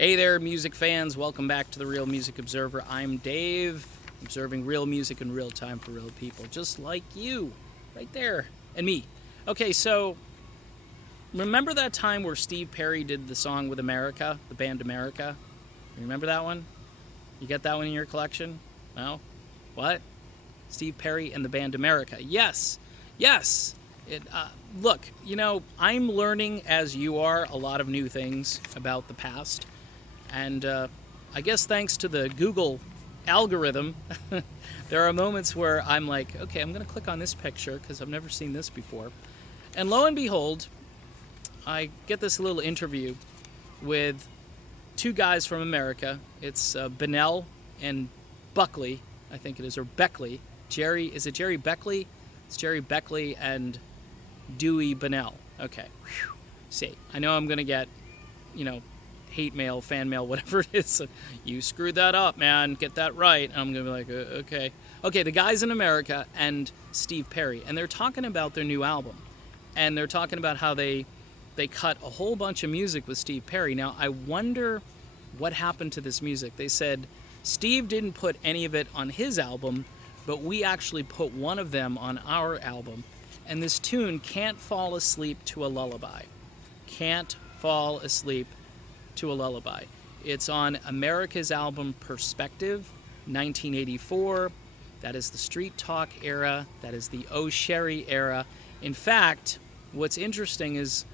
Hey there, music fans. Welcome back to the Real Music Observer. I'm Dave, observing real music in real time for real people, just like you, right there, and me. Okay, so remember that time where Steve Perry did the song with America, the band America? You remember that one? You got that one in your collection? No? What? Steve Perry and the band America. Yes, yes. Look, I'm learning as you are a lot of new things about the past. And I guess thanks to the Google algorithm, there are moments where I'm like, okay, I'm going to click on this picture because I've never seen this before. And lo and behold, I get this little interview with two guys from America. It's Bennell and Buckley, I think it is, or Beckley. Is it Jerry Beckley? It's Jerry Beckley and Dewey Bennell. Okay. Whew. See, I know I'm going to get, hate mail, fan mail, whatever it is. You screwed that up, man. Get that right. And I'm going to be like, okay. Okay, the guys in America and Steve Perry. And they're talking about their new album. And they're talking about how they cut a whole bunch of music with Steve Perry. Now, I wonder what happened to this music. They said Steve didn't put any of it on his album, but we actually put one of them on our album. And this tune, Can't Fall Asleep to a Lullaby. Can't Fall Asleep to a Lullaby. It's on America's album Perspective, 1984. That is the Street Talk era. That is the Oh Sherry era. In fact, what's interesting is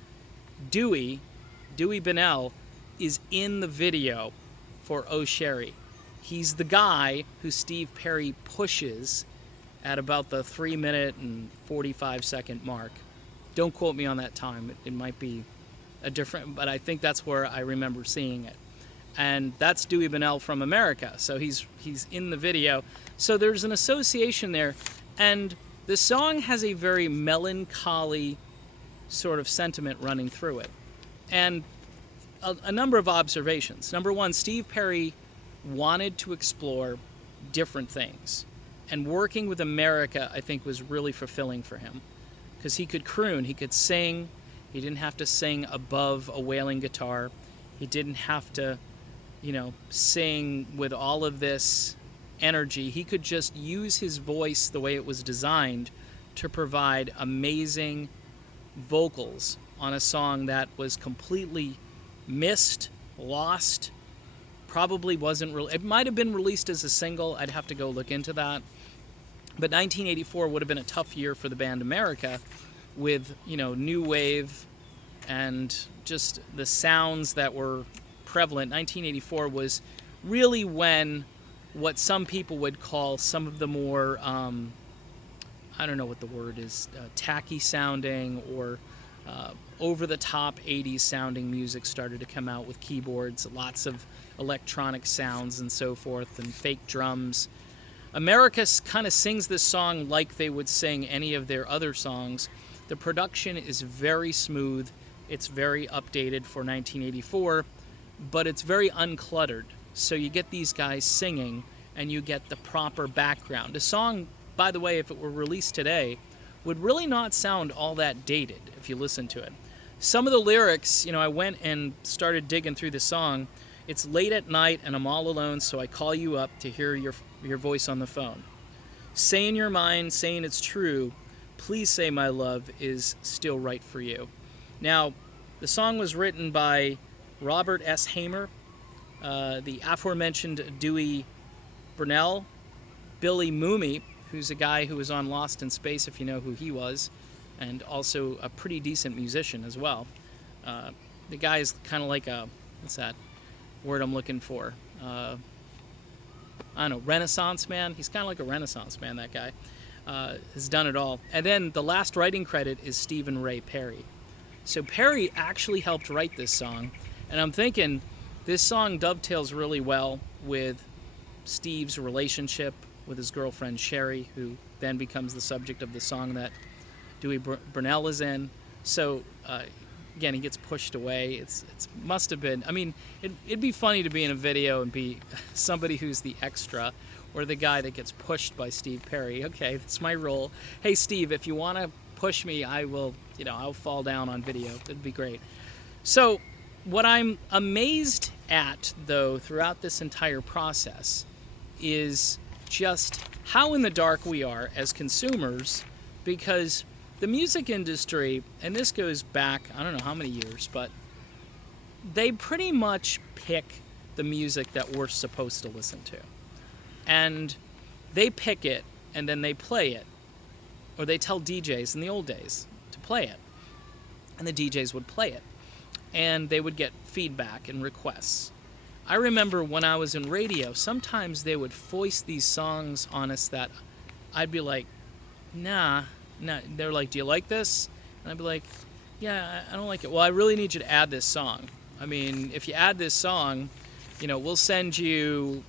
Dewey Bennell, is in the video for Oh Sherry. He's the guy who Steve Perry pushes at about the 3-minute and 45-second mark. Don't quote me on that time. It might be a different, but I think that's where I remember seeing it. And that's Dewey Bennell from America. So he's in the video. So there's an association there. And the song has a very melancholy sort of sentiment running through it. And a number of observations. Number one, Steve Perry wanted to explore different things. And working with America, I think, was really fulfilling for him. Because he could croon, he could sing. He didn't have to sing above a wailing guitar. He didn't have to, sing with all of this energy. He could just use his voice the way it was designed to provide amazing vocals on a song that was completely missed, lost, probably wasn't it might have been released as a single. I'd have to go look into that. But 1984 would have been a tough year for the band America with, new wave and just the sounds that were prevalent. 1984 was really when what some people would call some of the more, I don't know what the word is, tacky sounding or over-the-top 80s sounding music started to come out with keyboards, lots of electronic sounds and so forth, and fake drums. America kind of sings this song like they would sing any of their other songs. The production is very smooth. It's very updated for 1984, but it's very uncluttered. So you get these guys singing, and you get the proper background. A song, by the way, if it were released today, would really not sound all that dated if you listen to it. Some of the lyrics, I went and started digging through the song. It's late at night and I'm all alone, so I call you up to hear your voice on the phone. Say in your mind, saying it's true, please say my love is still right for you. Now, the song was written by Robert S. Hamer, the aforementioned Dewey Bennell, Billy Mooney, who's a guy who was on Lost in Space, if you know who he was, and also a pretty decent musician as well. The guy is kind of like what's that word I'm looking for? I don't know, Renaissance man? He's kind of like a Renaissance man, that guy. Has done it all. And then the last writing credit is Stephen Ray Perry. So Perry actually helped write this song, and I'm thinking this song dovetails really well with Steve's relationship with his girlfriend Sherry, who then becomes the subject of the song that Dewey Bennell is in. So again, he gets pushed away. It's must have been. I mean, it'd be funny to be in a video and be somebody who's the extra or the guy that gets pushed by Steve Perry. Okay, that's my role. Hey, Steve, if you want to push me, I will. I'll fall down on video. It'd be great. So what I'm amazed at, though, throughout this entire process is just how in the dark we are as consumers, because the music industry, and this goes back, I don't know how many years, but they pretty much pick the music that we're supposed to listen to. And they pick it, and then they play it. Or they tell DJs in the old days to play it. And the DJs would play it. And they would get feedback and requests. I remember when I was in radio, sometimes they would foist these songs on us that I'd be like, nah. They're like, do you like this? And I'd be like, yeah, I don't like it. Well, I really need you to add this song. I mean, if you add this song, we'll send you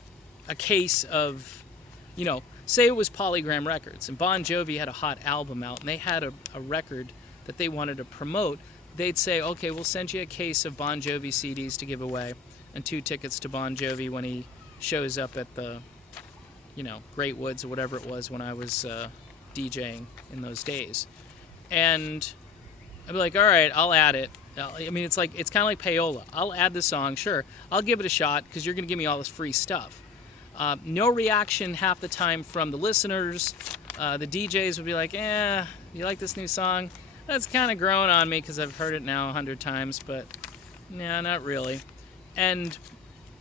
a case of, say it was Polygram Records, and Bon Jovi had a hot album out, and they had a record that they wanted to promote. They'd say, okay, we'll send you a case of Bon Jovi CDs to give away, and 2 tickets to Bon Jovi when he shows up at the, Great Woods or whatever it was when I was DJing in those days. And I'd be like, all right, I'll add it. I mean, it's kind of like payola. I'll add the song, sure. I'll give it a shot because you're going to give me all this free stuff. No reaction half the time from the listeners. The DJs would be like, you like this new song? That's kind of growing on me because I've heard it now 100 times, but nah, not really. And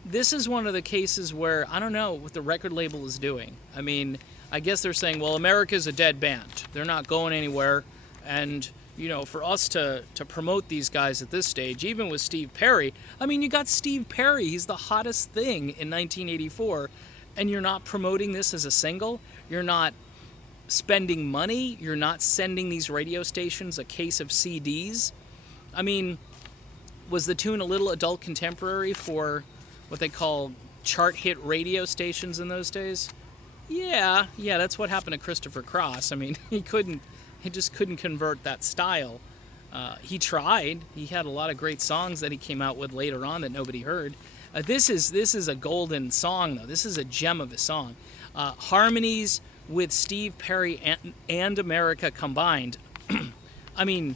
this is one of the cases where I don't know what the record label is doing. I mean, I guess they're saying, well, America's a dead band. They're not going anywhere. And, for us to promote these guys at this stage, even with Steve Perry, I mean, you got Steve Perry. He's the hottest thing in 1984. And you're not promoting this as a single. You're not spending money. You're not sending these radio stations a case of CDs. I mean, was the tune a little adult contemporary for what they call chart hit radio stations in those days? Yeah, that's what happened to Christopher Cross. I mean, he just couldn't convert that style. He tried. He had a lot of great songs that he came out with later on that nobody heard. This is a golden song, though. This is a gem of a song. Harmonies with Steve Perry and America combined. I mean,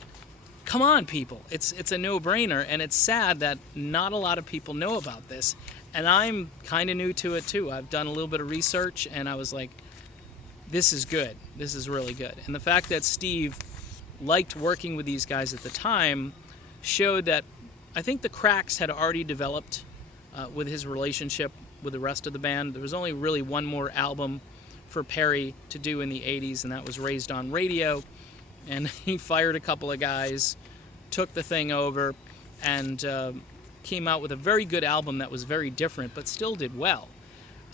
come on, people. It's a no-brainer, and it's sad that not a lot of people know about this. And I'm kind of new to it, too. I've done a little bit of research, and I was like, this is good. This is really good. And the fact that Steve liked working with these guys at the time showed that I think the cracks had already developed with his relationship with the rest of the band. There was only really one more album for Perry to do in the 80s, and that was Raised on Radio. And he fired a couple of guys, took the thing over, and came out with a very good album that was very different, but still did well.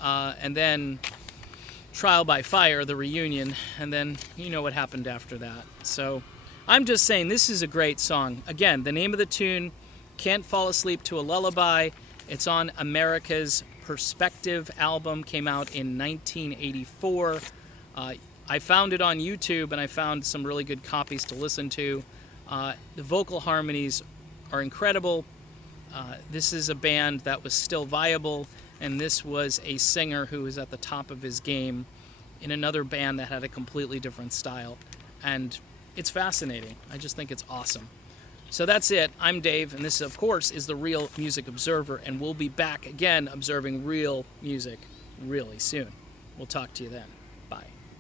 And then Trial by Fire, the reunion, and then you know what happened after that. So I'm just saying this is a great song. Again, the name of the tune, Can't Fall Asleep to a Lullaby. It's on America's Perspective album, came out in 1984. I found it on YouTube, and I found some really good copies to listen to. The vocal harmonies are incredible. This is a band that was still viable, and this was a singer who was at the top of his game in another band that had a completely different style. And it's fascinating. I just think it's awesome. So that's it. I'm Dave, and this, of course, is the Real Music Observer, and we'll be back again observing real music really soon. We'll talk to you then.